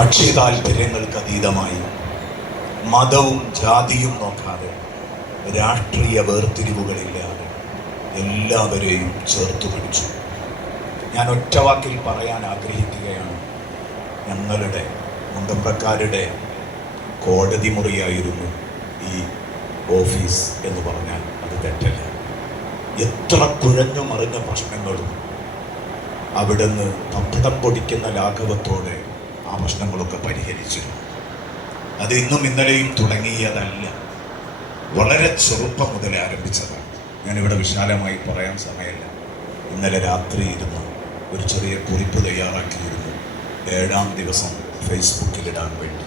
കക്ഷി താല്പര്യങ്ങൾക്ക് അതീതമായി. മതവും ജാതിയും നോക്കാതെ രാഷ്ട്രീയ വേർതിരിവുകളില്ലാതെ എല്ലാവരെയും ചേർത്ത് പിടിച്ചു. ഞാൻ ഒറ്റ വാക്കിൽ പറയാൻ ആഗ്രഹിക്കുകയാണ്. ഞങ്ങളുടെ മുണ്ടമ്പക്കാരുടെ കോടതി മുറിയായിരുന്നു ഈ ഓഫീസ് എന്ന് പറഞ്ഞാൽ അത് തെറ്റല്ല. എത്ര കുഴഞ്ഞു മറിഞ്ഞ പ്രശ്നങ്ങളും അവിടുന്ന് പപ്പടം പൊടിക്കുന്ന ലാഘവത്തോടെ ആ പ്രശ്നങ്ങളൊക്കെ പരിഹരിച്ചിരുന്നു അത് ഇന്നും ഇന്നലെയും തുടങ്ങിയതല്ല. വളരെ ചെറുപ്പം മുതൽ ആരംഭിച്ചതാണ്. ഞാനിവിടെ വിശാലമായി പറയാൻ സമയമില്ല. ഇന്നലെ രാത്രി ഇരുന്ന് ഒരു ചെറിയ കുറിപ്പ് തയ്യാറാക്കിയിരുന്നു. ഏഴാം ദിവസം ഫേസ്ബുക്കിലിടാൻ വേണ്ടി.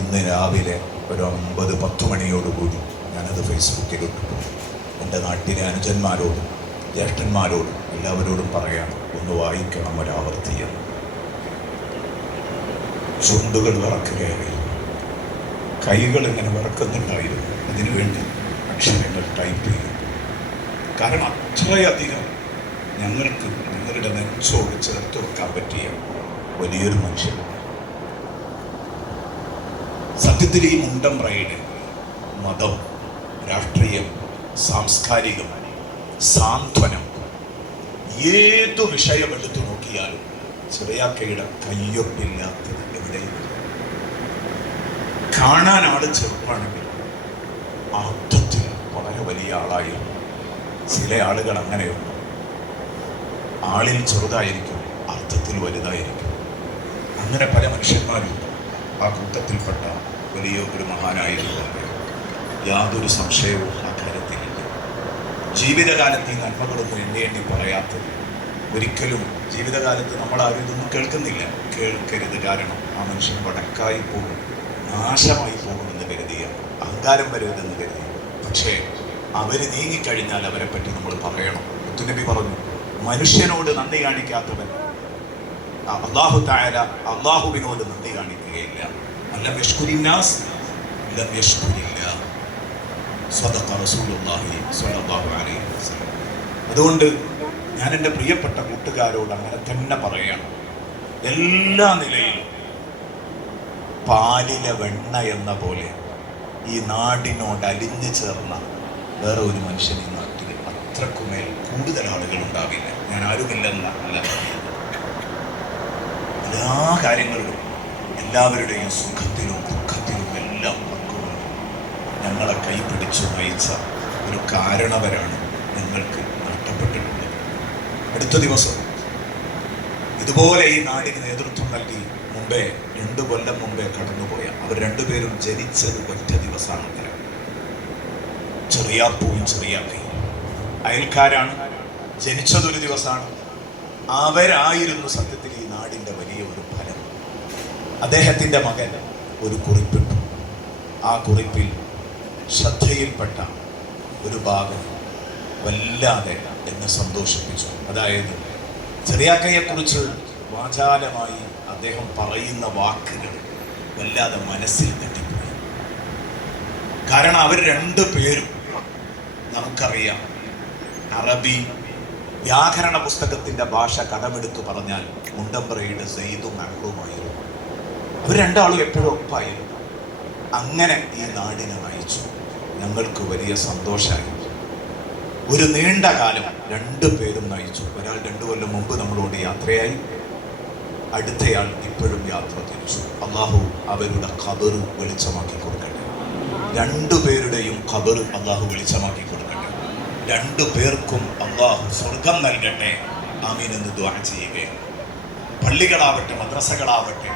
ഇന്ന് രാവിലെ ഒരു ഒമ്പത് പത്ത് മണിയോടുകൂടി ഞാനത് ഫേസ്ബുക്കിലിട്ടു എന്റെ നാട്ടിലെ അനുജന്മാരോടും ജ്യേഷ്ഠന്മാരോടും എല്ലാവരോടും പറയാണ് ഒന്ന് വായിക്കണം ഒരാവർത്തി എന്ന് ചുണ്ടുകൾ വിറക്കുകയായിരുന്നു. കൈകൾ ഇങ്ങനെ വിറക്കുന്നുണ്ടായിരുന്നു. അതിനുവേണ്ടി അക്ഷരങ്ങൾ ടൈപ്പ് ചെയ്യും കാരണം അത്രയധികം ഞങ്ങൾക്ക് നിങ്ങളുടെ നെഞ്ചോട് ചേർത്ത് വെക്കാൻ പറ്റിയ വലിയൊരു മനുഷ്യൻ. സത്യത്തിൽ ഈ മുണ്ടം റൈഡ് മതം രാഷ്ട്രീയം സാംസ്കാരികം സാന്ത്വനം ഏതു വിഷയം എടുത്തു നോക്കിയാലും ചെറിയാക്കയുടെ കയ്യൊപ്പില്ലാത്തത് എവിടെയില്ല കാണാൻ ആൾ ചെറുപ്പാണെങ്കിൽ അർത്ഥത്തിൽ വളരെ വലിയ ആളായിരുന്നു. ചില ആളുകൾ അങ്ങനെയുണ്ട്. ആളിൽ ചെറുതായിരിക്കും അർത്ഥത്തിൽ വലുതായിരിക്കും. അങ്ങനെ പല മനുഷ്യന്മാരും ആ കൂട്ടത്തിൽപ്പെട്ട വലിയ ഒരു മഹാനായിരുന്നു യാതൊരു സംശയവും ആ കാര്യത്തിലില്ല. ജീവിതകാലത്ത് ഈ നന്മകളൊന്നും എണ്ണി എണ്ണി പറയാത്തത് ഒരിക്കലും ജീവിതകാലത്ത് നമ്മൾ ആരും ഇതൊന്നും കേൾക്കുന്നില്ല. കേൾക്കരുത് കാരണം ആ മനുഷ്യൻ വടക്കായി പോകും നാശമായി പോകുമെന്ന് കരുതിയ അഹങ്കാരം വരരുതെന്ന് കരുതി പക്ഷേ അവർ നീങ്ങിക്കഴിഞ്ഞാൽ അവരെ പറ്റി നമ്മൾ പറയണം. മുത്തുനബി പറഞ്ഞു മനുഷ്യനോട് നന്ദി കാണിക്കാത്തവൻ അള്ളാഹു തായാല അള്ളാഹുവിനോട് നന്ദി കാണിക്കുകയില്ല. അല്ല യഷ്കുരിന്നാസ്? ലം യഷ്കുരില്ല. റസൂലുള്ളാഹി അലൈഹി വസല്ലം. അതുകൊണ്ട് ഞാൻ എന്റെ പ്രിയപ്പെട്ട കൂട്ടുകാരോട് അങ്ങനെ തന്നെ പറയണം. എല്ലാ നിലയിലും പാലിലെ വെണ്ണ എന്ന പോലെ ഈ നാടിനോട് അലിഞ്ഞു ചേർന്ന വേറെ ഒരു മനുഷ്യൻ ഈ നാട്ടിൽ അത്രക്കുമേൽ കൂടുതൽ ആളുകൾ ഉണ്ടാവില്ല. ഞാൻ ആരുമില്ലെന്ന് അല്ല എല്ലാ കാര്യങ്ങളിലും എല്ലാവരുടെയും സുഖത്തിലും ദുഃഖത്തിലും എല്ലാം പങ്കുകൊണ്ട് ഞങ്ങളെ കൈപിടിച്ചു നയിച്ച ഒരു കാരണവരാണ് ഞങ്ങൾക്ക് നഷ്ടപ്പെട്ടിട്ടുള്ളത്. അടുത്ത ദിവസം ഇതുപോലെ ഈ നാടിന് നേതൃത്വം നൽകി മുമ്പേ രണ്ടു കൊല്ലം മുമ്പേ കടന്നുപോയ അവർ രണ്ടുപേരും ജനിച്ചത് ഒറ്റ ദിവസമാണ് ചെറിയാപ്പൂവും ചെറിയാപ്പയും അയൽക്കാരാണ്. ജനിച്ചതൊരു ദിവസമാണ്. അവരായിരുന്നു സത്യത്തിൽ ഈ നാടിന്റെ വലിയ ഒരു ഫലം. അദ്ദേഹത്തിന്റെ മകൻ ഒരു കുറിപ്പിട്ടു. ആ കുറിപ്പിൽ ശ്രദ്ധയിൽപ്പെട്ട ഒരു ഭാഗം വല്ലാതെ എന്നെ സന്തോഷിപ്പിച്ചു. അതായത് ചെറിയാക്കയെക്കുറിച്ച് വാചാലമായി അദ്ദേഹം പറയുന്ന വാക്കുകൾ വല്ലാതെ മനസ്സിൽ തട്ടിപ്പോയി കാരണം അവർ രണ്ടു പേരും നമുക്കറിയാം. അറബി വ്യാകരണ പുസ്തകത്തിന്റെ ഭാഷ കടമെടുത്തു പറഞ്ഞാൽ മുണ്ടമ്പ്രയുടെ സെയ്തും അഹ്റുമായിരുന്നു അവർ രണ്ടാളും എപ്പോഴും ഒപ്പായിരുന്നു. അങ്ങനെ ഈ നാടിനെ നയിച്ചു. ഞങ്ങൾക്ക് വലിയ സന്തോഷമായി. ഒരു നീണ്ട കാലം രണ്ടു പേരും നയിച്ചു. ഒരാൾ രണ്ടു കൊല്ലം മുമ്പ് നമ്മളോട് യാത്രയായി. അടുത്തയാൾ ഇപ്പോഴും യാത്ര തിരിച്ചു. അള്ളാഹു അവരുടെ ഖബറ് വെളിച്ചമാക്കി കൊടുക്കട്ടെ. രണ്ടു പേരുടെയും ഖബറ് അള്ളാഹു വെളിച്ചമാക്കി കൊടുക്കട്ടെ. രണ്ടു പേർക്കും അള്ളാഹു സ്വർഗം നൽകട്ടെ. ആമീൻ എന്ന് ദ്വാ ചെയ്യുകയാണ്. പള്ളികളാവട്ടെ മദ്രസകളാവട്ടെ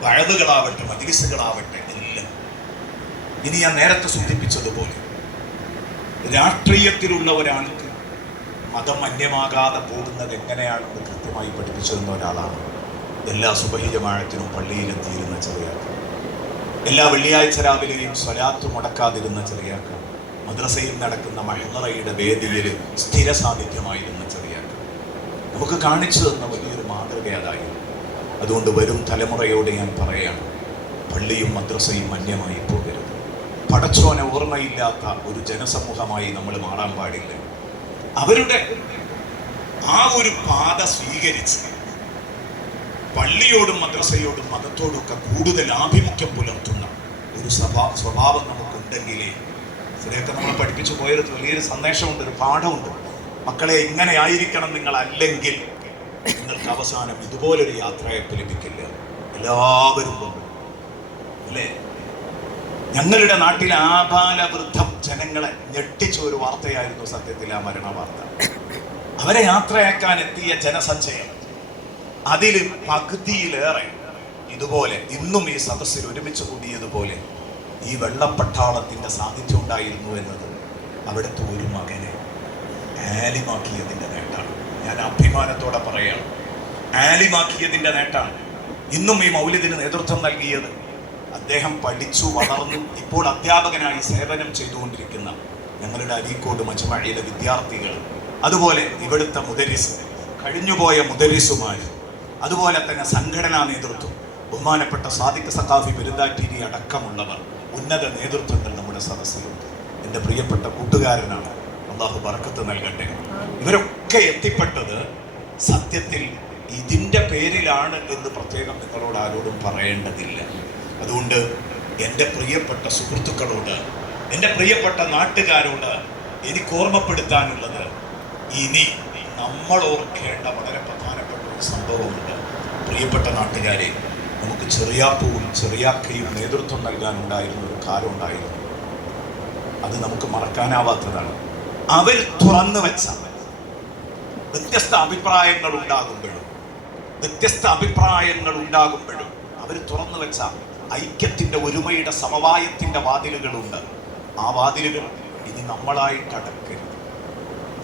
വഴതുകളാവട്ടെ മജിലിസുകളാവട്ടെ എല്ലാം. ഇനി ഞാൻ നേരത്തെ സൂചിപ്പിച്ചതുപോലെ രാഷ്ട്രീയത്തിലുള്ള ഒരാൾക്ക് മതം അന്യമാകാതെ പോകുന്നത് എങ്ങനെയാണെന്ന് കൃത്യമായി പഠിപ്പിച്ചിരുന്ന ഒരാളാണ്. എല്ലാ സുബഹിജമാഴത്തിനും പള്ളിയിലെത്തിയിരുന്ന ചെറിയാക്ക. എല്ലാ വെള്ളിയാഴ്ച രാവിലെയും സ്വലാത്ത് മുടക്കാതിരുന്ന ചെറിയാക്ക. മദ്രസയിൽ നടക്കുന്ന മഹറയുടെ വേദിയിൽ സ്ഥിര സാന്നിധ്യമായിരുന്ന ചെറിയാക്ക. നമുക്ക് കാണിച്ചു തന്ന വലിയൊരു മാതൃക അതായിരുന്നു. അതുകൊണ്ട് വരും തലമുറയോട് ഞാൻ പറയാണ് പള്ളിയും മദ്രസയും അന്യമായി പോകരുത്. പടച്ചോനെ ഓർമ്മയില്ലാത്ത ഒരു ജനസമൂഹമായി നമ്മൾ മാറാൻ പാടില്ല. അവരുടെ ആ ഒരു പാത സ്വീകരിച്ച് പള്ളിയോടും മദ്രസയോടും മതത്തോടും ഒക്കെ കൂടുതൽ ആഭിമുഖ്യം പുലർത്തുന്ന ഒരു സ്വഭാ സ്വഭാവം നമുക്കുണ്ടെങ്കിലേ ഇതിനെയൊക്കെ നമ്മൾ പഠിപ്പിച്ചു പോയൊരു വലിയൊരു സന്ദേശമുണ്ട് ഒരു പാഠമുണ്ട്. മക്കളെ ഇങ്ങനെ ആയിരിക്കണം നിങ്ങൾ അല്ലെങ്കിൽ നിങ്ങൾക്ക് അവസാനം ഇതുപോലൊരു യാത്രയപ്പ് ലഭിക്കില്ല. എല്ലാവരും പോകും. അല്ലേ? ഞങ്ങളുടെ നാട്ടിലെ ആപാലവൃദ്ധം ജനങ്ങളെ ഞെട്ടിച്ച ഒരു വാർത്തയായിരുന്നു സത്യത്തിൽ ആ മരണ വാർത്ത അവരെ യാത്രയാക്കാൻ എത്തിയ ജനസഞ്ചയം. അതിൽ പകുതിയിലേറെ ഇതുപോലെ ഇന്നും ഈ സദസ്സിൽ ഒരുമിച്ച് കൂടിയതുപോലെ ഈ വെള്ളപ്പട്ടാളത്തിന്റെ സാന്നിധ്യം ഉണ്ടായിരുന്നു എന്നത് അവിടുത്തെ ഒരു മകനെ ആലിമാക്കിയതിന്റെ നേട്ടമാണ്. ഞാൻ അഭിമാനത്തോടെ പറയാണ് ആലിമാക്കിയതിന്റെ നേട്ടമാണ്. ഇന്നും ഈ മൗലിദിന് നേതൃത്വം നൽകിയത്. അദ്ദേഹം പഠിച്ചു വളർന്നു ഇപ്പോൾ അധ്യാപകനായി സേവനം ചെയ്തുകൊണ്ടിരിക്കുന്ന ഞങ്ങളുടെ അരീക്കോട് മച്ചുമഴയിലെ വിദ്യാർത്ഥികൾ. അതുപോലെ ഇവിടുത്തെ മുദരിസ് കഴിഞ്ഞുപോയ മുദരിസുമാർ അതുപോലെ തന്നെ സംഘടനാ നേതൃത്വം ബഹുമാനപ്പെട്ട സാദിഖ് സഖാഫി പെരുന്താറ്റീരി അടക്കമുള്ളവർ ഉന്നത നേതൃത്വങ്ങൾ നമ്മുടെ സദസ്സിലുണ്ട്. എന്റെ പ്രിയപ്പെട്ട കൂട്ടുകാരനാണ്. അള്ളാഹു ബർക്കത്ത് നൽകട്ടെ. ഇവരൊക്കെ എത്തിപ്പെട്ടത് സത്യത്തിൽ ഇതിന്റെ പേരിലാണ് എന്ന് പ്രത്യേകം നിങ്ങളോട് ആരോടും പറയേണ്ടതില്ല. അതുകൊണ്ട് എന്റെ പ്രിയപ്പെട്ട സുഹൃത്തുക്കളോട് എന്റെ പ്രിയപ്പെട്ട നാട്ടുകാരോട് എനിക്ക് ഓർമ്മപ്പെടുത്താനുള്ളത് ഇനി നമ്മൾ ഓർക്കേണ്ട വളരെ പ്രധാനപ്പെട്ട ഒരു സംഭവമുണ്ട്. പ്രിയപ്പെട്ട നാട്ടുകാരെ നമുക്ക് ചെറിയാപ്പൂവും ചെറിയാക്കയും നേതൃത്വം നൽകാനുണ്ടായിരുന്ന ഒരു കാലം ഉണ്ടായിരുന്നു. അത് നമുക്ക് മറക്കാനാവാത്തതാണ്. അവർ തുറന്നു വെച്ച വ്യത്യസ്ത അഭിപ്രായങ്ങൾ ഉണ്ടാകുമ്പോഴും വ്യത്യസ്ത അഭിപ്രായങ്ങൾ ഉണ്ടാകുമ്പോഴും അവർ തുറന്നു വെച്ച ഐക്യത്തിന്റെ ഒരുമയുടെ സമവായത്തിന്റെ വാതിലുകളുണ്ട്. ആ വാതിലുകൾ ഇനി നമ്മളായിട്ട് അടക്കരുത്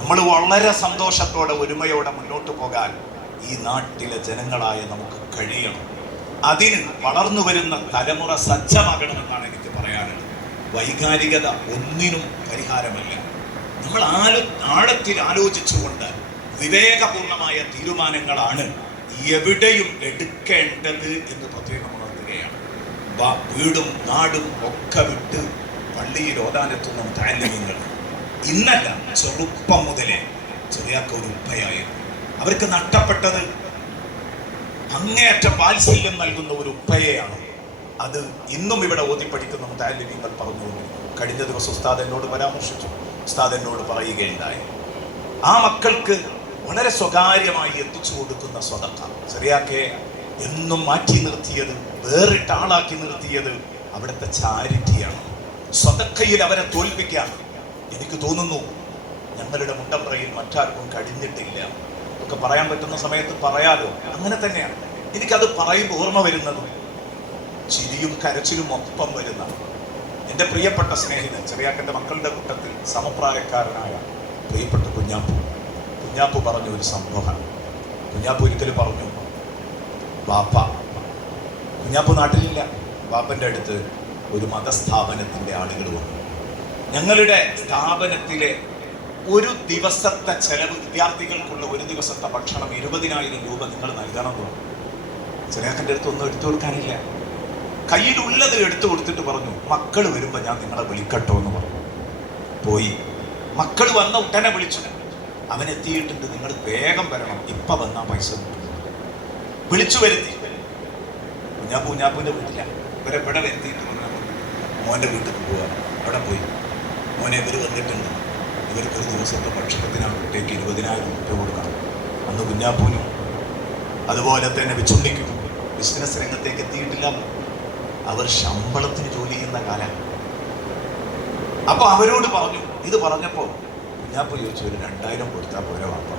നമ്മൾ വളരെ സന്തോഷത്തോടെ ഒരുമയോടെ മുന്നോട്ട് പോകാൻ ഈ നാട്ടിലെ ജനങ്ങളായ നമുക്ക് കഴിയണം. അതിന് വളർന്നു വരുന്ന തലമുറ സജ്ജമാകണമെന്നാണ് എനിക്ക് പറയാനുള്ളത്. വൈകാരികത ഒന്നിനും പരിഹാരമല്ല. നമ്മൾ ആലോ ആഴത്തിൽ ആലോചിച്ചുകൊണ്ട് വിവേകപൂർണമായ തീരുമാനങ്ങളാണ് എവിടെയും എടുക്കേണ്ടത് എന്ന് പ്രത്യേകം ഉണർത്തുകയാണ്. വീടും നാടും ഒക്കെ വിട്ട് പള്ളിയിൽ ഓതാനെത്തുന്ന താല്യങ്ങൾ ഇന്നല്ല ചെറുപ്പം മുതലേ ചെറിയാക്ക ഒരു ഉപ്പയായിരുന്നു. അവർക്ക് നഷ്ടപ്പെട്ടത് അങ്ങേയറ്റ വാത്സല്യം നൽകുന്ന ഒരു ഉപ്പയെയാണ്. അത് ഇന്നും ഇവിടെ ഓതി പഠിക്കുന്ന പറഞ്ഞു കഴിഞ്ഞ ദിവസം ഉസ്താദ് എന്നോട് പരാമർശിച്ചു. ഉസ്താദ് എന്നോട് പറയുകയുണ്ടായി. ആ മക്കൾക്ക് വളരെ സ്വകാര്യമായി എത്തിച്ചു കൊടുക്കുന്ന സ്വതക്ക. ചെറിയാക്കെ എന്നും മാറ്റി നിർത്തിയത് വേറിട്ട ആളാക്കി നിർത്തിയത് അവിടുത്തെ ചാരിറ്റിയാണ്. സ്വതക്കയിൽ അവരെ തോൽപ്പിക്കാൻ എനിക്ക് തോന്നുന്നു ഞങ്ങളുടെ മുണ്ടപ്രയിൽ മറ്റാർക്കും കഴിഞ്ഞിട്ടില്ല. ഒക്കെ പറയാൻ പറ്റുന്ന സമയത്ത് പറയാലോ? അങ്ങനെ തന്നെയാണ്. എനിക്കത് പറയുമ്പോൾ ഓർമ്മ വരുന്നത് ചിരിയും കരച്ചിലും ഒപ്പം വരുന്ന എന്റെ പ്രിയപ്പെട്ട സ്നേഹിതൻ ചെറിയാക്കന്റെ മക്കളുടെ കൂട്ടത്തിൽ സമപ്രായക്കാരനായ പ്രിയപ്പെട്ട കുഞ്ഞാപ്പു. കുഞ്ഞാപ്പു പറഞ്ഞ ഒരു സംഭവമാണ്. കുഞ്ഞാപ്പു ഒരിക്കൽ പറഞ്ഞു ബാപ്പ കുഞ്ഞാപ്പു നാട്ടിലില്ല. ബാപ്പന്റെ അടുത്ത് ഒരു മതസ്ഥാപനത്തിന്റെ ആളുകൾ വന്നു. ഞങ്ങളുടെ സ്ഥാപനത്തിലെ ഒരു ദിവസത്തെ ചെലവ് വിദ്യാർത്ഥികൾക്കുള്ള ഒരു ദിവസത്തെ ഭക്ഷണം ഇരുപതിനായിരം രൂപ നിങ്ങൾ നൽകണം ചെറിയാക്കന്റെ അടുത്ത് ഒന്നും എടുത്തു കൊടുക്കാനില്ല. കയ്യിലുള്ളത് എടുത്തു കൊടുത്തിട്ട് പറഞ്ഞു മക്കൾ വരുമ്പോൾ ഞാൻ നിങ്ങളെ വിളിക്കട്ടോ എന്ന് പറഞ്ഞു. പോയി. മക്കൾ വന്ന ഉടനെ വിളിച്ചു. അവനെത്തിയിട്ടുണ്ട് നിങ്ങൾ വേഗം വരണം. ഇപ്പം വന്നാൽ പൈസ വിളിച്ചു വരുത്തി. ഞാൻ കുഞ്ഞാപ്പുവിന്റെ വീട്ടില. ഇവരെ ഇവിടെ വരുത്തിയിട്ട് മോന്റെ വീട്ടിൽ പോവുക അവിടെ പോയി. മോനെ ഇവർ വന്നിട്ടുണ്ട്. ഇവർക്ക് ഒരു ദിവസത്തെ ഭക്ഷണത്തിനാണ് കുട്ടിക്ക് ഇരുപതിനായിരം രൂപ കൊടുക്കണം. അന്ന് കുഞ്ഞാപ്പൂനും അതുപോലെ തന്നെ വിച്ചുണ്ണിക്കും. ബിസിനസ് രംഗത്തേക്ക് എത്തിയിട്ടില്ല. അവർ ശമ്പളത്തിന് ജോലി ചെയ്യുന്ന കാലം അപ്പോൾ അവരോട് പറഞ്ഞു ഇത് പറഞ്ഞപ്പോൾ കുഞ്ഞാപ്പൂ ചോദിച്ചു ഒരു രണ്ടായിരം കൊടുത്താൽ പോരെ വാപ്പ?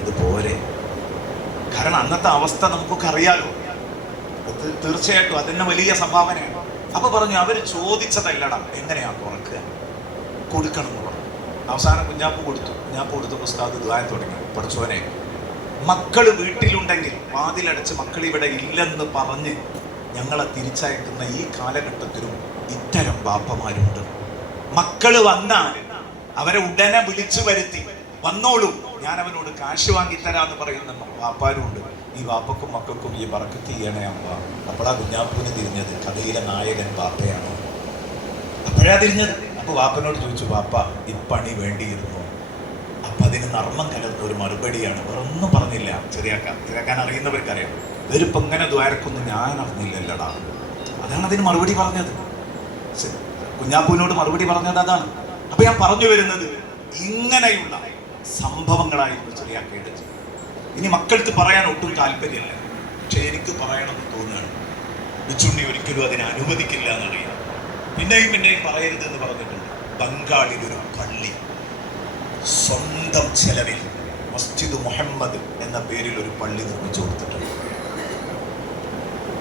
അതുപോലെ കാരണം അന്നത്തെ അവസ്ഥ നമുക്കൊക്കെ അറിയാലോ. തീർച്ചയായിട്ടും അതിന് വലിയ സംഭാവനയാണ്. അപ്പൊ പറഞ്ഞു അവർ ചോദിച്ചതല്ലടാ എങ്ങനെയാ കുറക്കുക കൊടുക്കണം. അവസാനം കുഞ്ഞാപ്പ് കൊടുത്തു. കുഞ്ഞാപ്പ് കൊടുത്തപ്പോൾ ഉസ്താദ് ദ്വാരം തുടങ്ങി. പഠിച്ചോനെ മക്കൾ വീട്ടിലുണ്ടെങ്കിൽ വാതിലടച്ച് മക്കൾ ഇവിടെ ഇല്ലെന്ന് പറഞ്ഞ് ഞങ്ങളെ തിരിച്ചയക്കുന്ന ഈ കാലഘട്ടത്തിലും ഇത്തരം ബാപ്പമാരുണ്ട്. മക്കൾ വന്നാൽ അവരെ ഉടനെ വിളിച്ചു വരുത്തി. വന്നോളൂ ഞാൻ അവനോട് കാശ് വാങ്ങിത്തരാന്ന് പറയുന്ന വാപ്പാരുണ്ട് ഈ വാപ്പക്കും മക്കൾക്കും ഈ വറക്കത്ത് ചെയ്യണേ അമ്മ അപ്പോഴാ കുഞ്ഞാപ്പൂന് തിരിഞ്ഞത്. കഥയിലെ നായകൻ വാപ്പയാണ് അപ്പോഴാ തിരിഞ്ഞത് അപ്പൊ വാപ്പനോട് ചോദിച്ചു വാപ്പ ഇപ്പണി വേണ്ടിയിരുന്നു. അപ്പൊ അതിന് നർമ്മം കലർന്ന ഒരു മറുപടിയാണ്. വേറെ ഒന്നും പറഞ്ഞില്ല. ചെറിയാക്കാൻ ചെറിയാക്കാൻ അറിയുന്നവർക്കറിയാം. ഇവരിപ്പം ഇങ്ങനെ ദ്വാരക്കൊന്നും ഞാൻ അറിഞ്ഞില്ലല്ലടാ. അതാണ് അതിന് മറുപടി പറഞ്ഞത്. കുഞ്ഞാപ്പൂവിനോട് മറുപടി പറഞ്ഞത് അതാണ്. അപ്പൊ ഞാൻ പറഞ്ഞു വരുന്നത് ഇങ്ങനെയുള്ള സംഭവങ്ങളായിരുന്നു ചെറിയാക്കേണ്ടത് ഇനി മക്കൾക്ക് പറയാൻ ഒട്ടും താല്പര്യമില്ല. പക്ഷെ എനിക്ക് പറയണമെന്ന് തോന്നുകയാണ്. ബിച്ചുണ്ണി ഒരിക്കലും അതിനെ അനുവദിക്കില്ല എന്നറിയാം. പിന്നെയും പിന്നെയും പറയരുത് എന്ന് പറഞ്ഞിട്ടുണ്ട്. ബംഗാളിൽ ഒരു പള്ളി. സ്വന്തം ചെലവിൽ മസ്ജിദ് മുഹമ്മദ് എന്ന പേരിൽ ഒരു പള്ളി നിർമ്മിച്ചു കൊടുത്തിട്ടുണ്ട്.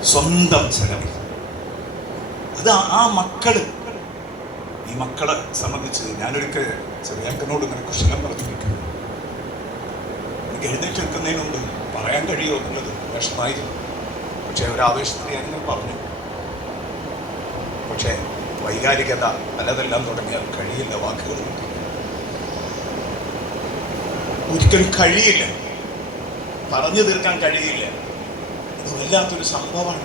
സ്വന്തം ചെലവിൽ. അത് ആ- മക്കൾ ഈ മക്കളെ സംബന്ധിച്ച് ഞാനൊരിക്കൽ ചെറിയാക്കനോട് ഇങ്ങനെ കുശലം പറഞ്ഞിരിക്കുന്നു. എനിക്ക് എഴുന്നേറ്റ് നിൽക്കുന്നതിന് മുമ്പ് പറയാൻ കഴിയുമോ എന്നുള്ളത് വിഷമായിരുന്നു പക്ഷെ ഒരാവേശത്തിൽ ഞാൻ പറഞ്ഞു പക്ഷേ വൈകാരികത പലതെല്ലാം തുടങ്ങിയാൽ കഴിയില്ല വാക്കുകൾ. ഒരിക്കലും കഴിയില്ല. പറഞ്ഞു തീർക്കാൻ കഴിയില്ല. ഇത് വല്ലാത്തൊരു സംഭവമാണ്.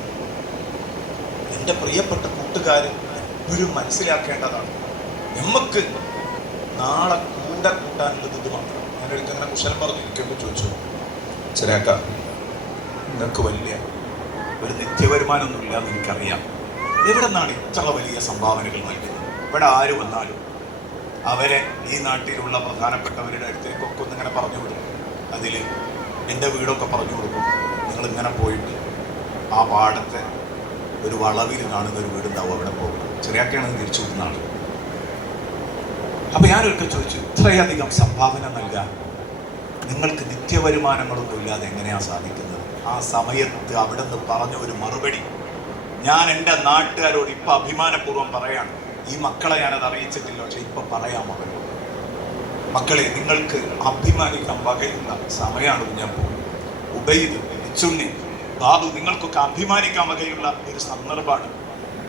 എന്റെ പ്രിയപ്പെട്ട കൂട്ടുകാർ എപ്പോഴും മനസ്സിലാക്കേണ്ടതാണ്. നമുക്ക് നാളെ കൂടെ കൂട്ടാനുള്ളത് ഇത് മാത്രം. ഞാനൊരിക്കൽ അങ്ങനെ കുശലം പറഞ്ഞിരിക്കുമ്പോൾ ചോദിച്ചു. ചെറിയാക്ക നിങ്ങൾക്ക് വലിയ ഒരു നിത്യവരുമാനമൊന്നുമില്ല എന്ന് എനിക്കറിയാം. എവിടെ നിന്നാണ് ഇത്ര വലിയ സംഭാവനകൾ നൽകുന്നത്? ഇവിടെ ആര് വന്നാലും അവരെ ഈ നാട്ടിലുള്ള പ്രധാനപ്പെട്ടവരുടെ അടുത്തേക്കൊക്കെ ഒന്നിങ്ങനെ പറഞ്ഞു വിടും. അതിൽ എന്റെ വീടൊക്കെ പറഞ്ഞു കൊടുക്കും. നിങ്ങൾ ഇങ്ങനെ പോയിട്ട് ആ പാടത്തെ ഒരു വളവിൽ കാണുന്ന ഒരു വീടുണ്ടാവും അവിടെ പോകും. ചെറിയാക്കെയാണ് തിരിച്ചു വിടുന്ന ആൾ അപ്പൊ ഞാനൊരിക്കൽ ചോദിച്ചു ഇത്രയധികം സംഭാവന നൽകാൻ നിങ്ങൾക്ക് നിത്യവരുമാനങ്ങളൊന്നും ഇല്ലാതെ എങ്ങനെയാണ് സാധിക്കുന്നത്? ആ സമയത്ത് അവിടെ നിന്ന് പറഞ്ഞ ഒരു മറുപടി ഞാൻ എന്റെ നാട്ടുകാരോട് ഇപ്പൊ അഭിമാനപൂർവം പറയാണ് ഈ മക്കളെ ഞാനത് അറിയിച്ചിട്ടില്ല പക്ഷെ ഇപ്പൊ പറയാം അവരോട്. മക്കളെ നിങ്ങൾക്ക് അഭിമാനിക്കാൻ വകയുള്ള സമയമാണ് പോകും ഉബൈദ് ചുണ്ണി ബാബു നിങ്ങൾക്കൊക്കെ അഭിമാനിക്കാൻ വകയുള്ള ഒരു സന്ദർഭമാണ്.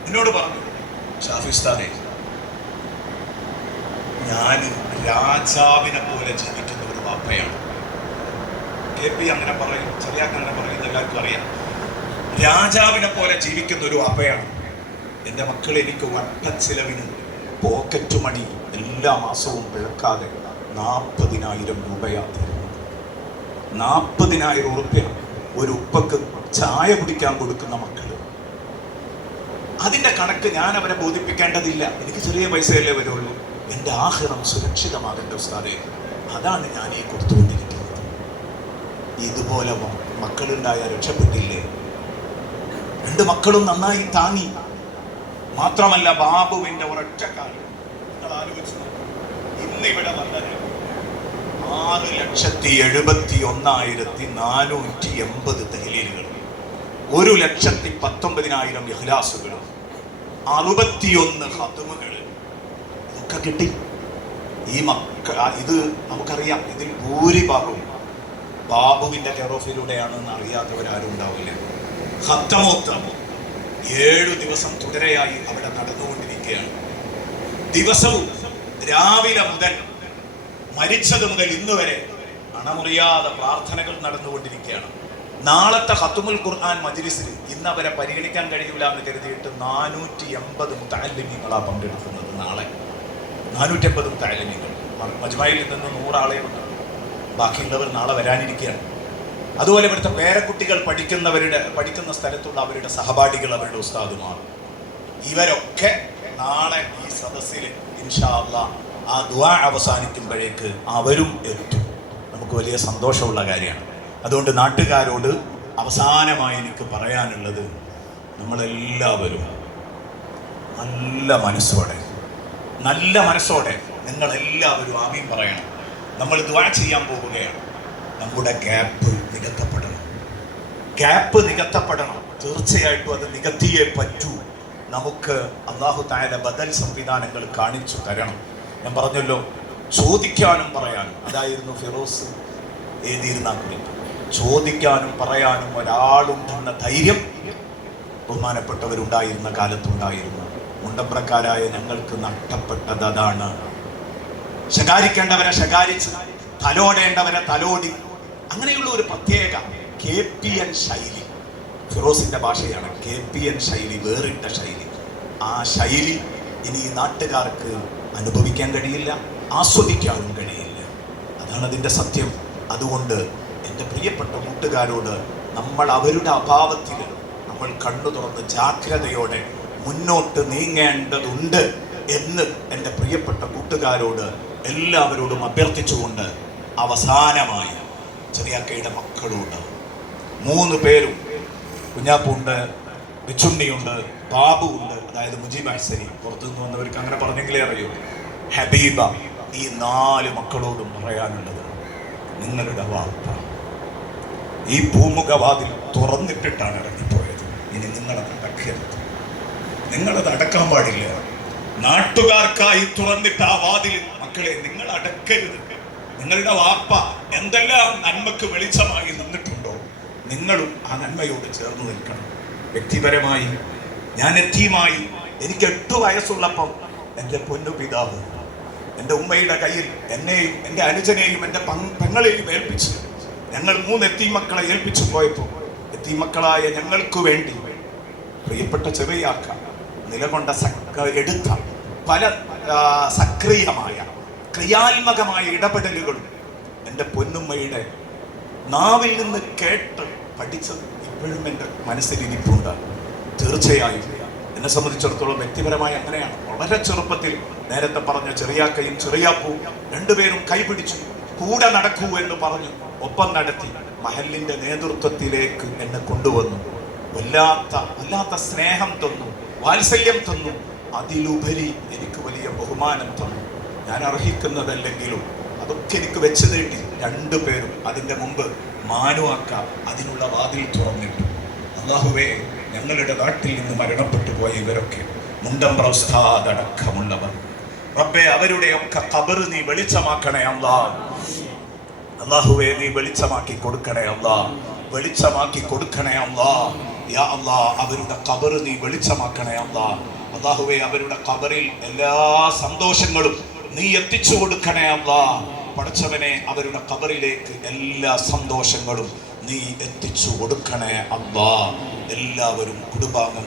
എന്നോട് പറഞ്ഞു ഷാഫിസ്ഥാനെ ഞാൻ രാജാവിനെ പോലെ ജീവിക്കുന്ന ഒരു വാപ്പയാണ്. കെ പി അങ്ങനെ പറയും ചെറിയാക്ക് അങ്ങനെ പറയും എല്ലാവർക്കും അറിയാം. രാജാവിനെ പോലെ ജീവിക്കുന്ന ഒരു അപ്പയാണ് എന്റെ മക്കൾ എനിക്ക് വട്ടച്ചിലവിന് പോക്കറ്റ് മണി എല്ലാ മാസവും പിഴക്കാതെ നാൽപ്പതിനായിരം രൂപയാണ് തരുന്നത്. നാൽപ്പതിനായിരം ഉറുപ്പ്യ ഒരു ഉപ്പക്ക് ചായ കുടിക്കാൻ കൊടുക്കുന്ന മക്കൾ അതിന്റെ കണക്ക് ഞാൻ അവരെ ബോധിപ്പിക്കേണ്ടതില്ല. എനിക്ക് ചെറിയ പൈസയല്ലേ വരുള്ളൂ. എന്റെ ആഹ്റം സുരക്ഷിതമാകേണ്ട ഉസ്താദെ. അതാണ് ഞാൻ ഈ കൊടുത്തുകൊണ്ടിരിക്കുന്നത്. ഇതുപോലെ മക്കളുണ്ടായ രക്ഷപ്പെട്ടില്ലേ? രണ്ട് മക്കളും നന്നായി താങ്ങി. മാത്രമല്ല ബാബുവിന്റെ ഒരൊറ്റ വന്നത് ആറ് ലക്ഷത്തി എഴുപത്തി ഒന്നായിരത്തി നാനൂറ്റി എൺപത് തഹലീലുകൾ. ഒരു ലക്ഷത്തി പത്തൊമ്പതിനായിരം ഇഹ്ലാസുകളും അറുപത്തിയൊന്ന് ഹതുമുകൾ ഇതൊക്കെ കിട്ടി. ഈ മക്ക ഇത് നമുക്കറിയാം. ഇതിൽ ഭൂരിഭാഗവും ബാബുവിന്റെ കെറോഫിലൂടെയാണെന്ന് അറിയാത്തവരാരും ഉണ്ടാവില്ല. ഹത്തമോത്തമോ ഏഴു ദിവസം തുടരെയായി അവിടെ നടന്നുകൊണ്ടിരിക്കുകയാണ്. ദിവസവും രാവിലെ മുതൽ മരിച്ചത് മുതൽ ഇന്ന് വരെ അണമുറിയാതെ പ്രാർത്ഥനകൾ നടന്നുകൊണ്ടിരിക്കുകയാണ്. നാളത്തെ ഹത്തുമുൽ ഖുർആൻ മജ്ലിസിൽ ഇന്ന് അവരെ പരിഗണിക്കാൻ കഴിയില്ല എന്ന് കരുതിയിട്ട് നാനൂറ്റി എൺപത് മുത്താലിമ്യങ്ങളാ പങ്കെടുക്കുന്നത് നാളെ. നാനൂറ്റി എൺപത് മുത്താലിമ്യങ്ങൾ മജ്മയിൽ നിന്ന് നൂറാളെ ഉണ്ട് ബാക്കിയുള്ളവർ നാളെ വരാനിരിക്കുകയാണ്. അതുപോലെ ഇവിടുത്തെ പേരക്കുട്ടികൾ പഠിക്കുന്നവരുടെ പഠിക്കുന്ന സ്ഥലത്തുള്ള അവരുടെ സഹപാഠികൾ അവരുടെ ഉസ്താദുമാർ. ഇവരൊക്കെ നാളെ ഈ സദസ്സിൽ ഇൻഷാ അള്ളാ ആ ദുആ അവസാനിക്കുമ്പോഴേക്ക് അവരും എത്തും. നമുക്ക് വലിയ സന്തോഷമുള്ള കാര്യമാണ്. അതുകൊണ്ട് നാട്ടുകാരോട് അവസാനമായി എനിക്ക് പറയാനുള്ളത് നമ്മളെല്ലാവരും നല്ല മനസ്സോടെ നല്ല മനസ്സോടെ നിങ്ങളെല്ലാവരും ആമീൻ പറയണം. നമ്മൾ ദുആ ചെയ്യാൻ പോവുകയാണ്. നമ്മുടെ ഗ്യാപ്പ് നികത്തപ്പെടണം. ഗ്യാപ്പ് നികത്തപ്പെടണം. തീർച്ചയായിട്ടും അത് നികത്തിയേ പറ്റൂ. നമുക്ക് അള്ളാഹു തായാല ബദൽ സംവിധാനങ്ങൾ കാണിച്ചു തരണം. ഞാൻ പറഞ്ഞല്ലോ ചോദിക്കാനും പറയാനും. അതായിരുന്നു ഫിറോസ് എഴുതിയിരുന്ന കുറിപ്പ്. ചോദിക്കാനും പറയാനും ഒരാളുണ്ടെന്ന ധൈര്യം ബഹുമാനപ്പെട്ടവരുണ്ടായിരുന്ന കാലത്തുണ്ടായിരുന്നു. മുണ്ടമ്പ്രക്കാരായ ഞങ്ങൾക്ക് നഷ്ടപ്പെട്ടത് അതാണ് ശകാരിക്കേണ്ടവരെ ശകാരിച്ച് തലോടേണ്ടവരെ തലോടി അങ്ങനെയുള്ള ഒരു പ്രത്യേക കെ പി എൻ ശൈലി. ഫിറോസിന്റെ ഭാഷയാണ് കെ പി എൻ ശൈലി വേറിട്ട ശൈലി. ആ ശൈലി ഇനി നാട്ടുകാർക്ക് അനുഭവിക്കാൻ കഴിയില്ല ആസ്വദിക്കാനും കഴിയില്ല. അതാണ് അതിന്റെ സത്യം. അതുകൊണ്ട് എന്റെ പ്രിയപ്പെട്ട കൂട്ടുകാരോട് നമ്മൾ അവരുടെ അഭാവത്തിൽ നമ്മൾ കണ്ണു തുറന്ന് ജാഗ്രതയോടെ മുന്നോട്ട് നീങ്ങേണ്ടതുണ്ട് എന്ന് എന്റെ പ്രിയപ്പെട്ട കൂട്ടുകാരോട് എല്ലാവരോടും അഭ്യർത്ഥിച്ചുകൊണ്ട് അവസാനമായി ചെറിയാക്കയുടെ മക്കളുണ്ട്. മൂന്ന് പേരും കുഞ്ഞാപ്പുണ്ട് ബിച്ചുണ്ണിയുണ്ട് ബാബു ഉണ്ട് അതായത് മുജീബ് അഹ്സരി പുറത്തുനിന്ന് വന്നവർക്ക് അങ്ങനെ പറഞ്ഞെങ്കിലേ അറിയൂ. ഹബീബ ഈ നാല് മക്കളോടും പറയാനുള്ളത് നിങ്ങളുടെ വാർത്ത ഈ ഭൂമുഖവാതിൽ തുറന്നിട്ടിട്ടാണ് ഇറങ്ങിപ്പോയത്. ഇനി നിങ്ങളത് അടക്കരുത്. നിങ്ങളത് അടക്കാൻ പാടില്ല. നാട്ടുകാർക്കായി തുറന്നിട്ട് ആ വാതിൽ മക്കളെ നിങ്ങൾ അടക്കരുത് നിങ്ങളുടെ വാപ്പ എന്തെല്ലാം നന്മക്ക് വെളിച്ചമായി നിന്നിട്ടുണ്ടോ നിങ്ങളും ആ നന്മയോട് ചേർന്ന് നിൽക്കണം. വ്യക്തിപരമായി ഞാൻ എത്തിയുമായി എനിക്ക് എട്ട് വയസ്സുള്ളപ്പം എന്റെ പൊന്നു പിതാവ് എന്റെ ഉമ്മയുടെ കയ്യിൽ എന്നെയും എന്റെ അനുജനെയും എന്റെ പങ്- പെങ്ങളെയും ഏൽപ്പിച്ച് ഞങ്ങൾ മൂന്ന് എത്തി മക്കളെ ഏൽപ്പിച്ചു പോയപ്പോൾ എത്തി മക്കളായ ഞങ്ങൾക്ക് വേണ്ടി പ്രിയപ്പെട്ട ചെറിയാക്ക നിലകൊണ്ട സക്ക എടുത്ത പല സക്രിയമായ ക്രിയാത്മകമായ ഇടപെടലുകളും എന്റെ പൊന്നുമ്മയുടെ നാവിൽ നിന്ന് കേട്ട് പഠിച്ചത് ഇപ്പോഴും എന്റെ മനസ്സിലിരിപ്പുണ്ട് തീർച്ചയായും. എന്നെ സംബന്ധിച്ചിടത്തോളം വ്യക്തിപരമായി അങ്ങനെയാണ്. വളരെ ചെറുപ്പത്തിൽ നേരത്തെ പറഞ്ഞ ചെറിയാക്കയും ചെറിയാപ്പൂ രണ്ടുപേരും കൈപിടിച്ചു. കൂടെ നടക്കൂ എന്ന് പറഞ്ഞു ഒപ്പം നടത്തി മഹലിന്റെ നേതൃത്വത്തിലേക്ക് എന്നെ കൊണ്ടുവന്നു. വല്ലാത്ത വല്ലാത്ത സ്നേഹം തന്നു വാത്സല്യം തന്നു. അതിലുപരി എനിക്ക് വലിയ ബഹുമാനം തന്നു. ഞാൻ അർഹിക്കുന്നതല്ലെങ്കിലും അതൊക്കെ എനിക്ക് വെച്ച് നീട്ടി രണ്ടു പേരും അതിന്റെ മുമ്പ് മാനുവാക്ക അതിനുള്ള വാതിൽ തുറന്നിട്ടു. അള്ളാഹുവേ ഞങ്ങളുടെ നാട്ടിൽ നിന്ന് മരണപ്പെട്ടു പോയ ഇവരൊക്കെ മുണ്ടം റബ്ബേ റബ്ബെ അവരുടെയൊക്കെ കബർ നീ വെളിച്ചമാക്കണേ അള്ളാ. അള്ളാഹുവേ നീ വെളിച്ചമാക്കി കൊടുക്കണേ അള്ളാ. വെളിച്ചമാക്കി കൊടുക്കണേ അള്ളാ. യാ അള്ളാ അവരുടെ കബർ നീ വെളിച്ചമാക്കണേ അള്ളാ. അള്ളാഹുവേ അവരുടെ കബറിൽ എല്ലാ സന്തോഷങ്ങളും നീ എത്തിച്ചു കൊടുക്കണേ അല്ല. പഠിച്ചവനെ അവരുടെ കബറിലേക്ക് എല്ലാ സന്തോഷങ്ങളും നീ എത്തിച്ചു കൊടുക്കണേ അല്ല. എല്ലാവരും കുടുംബാംഗങ്ങൾ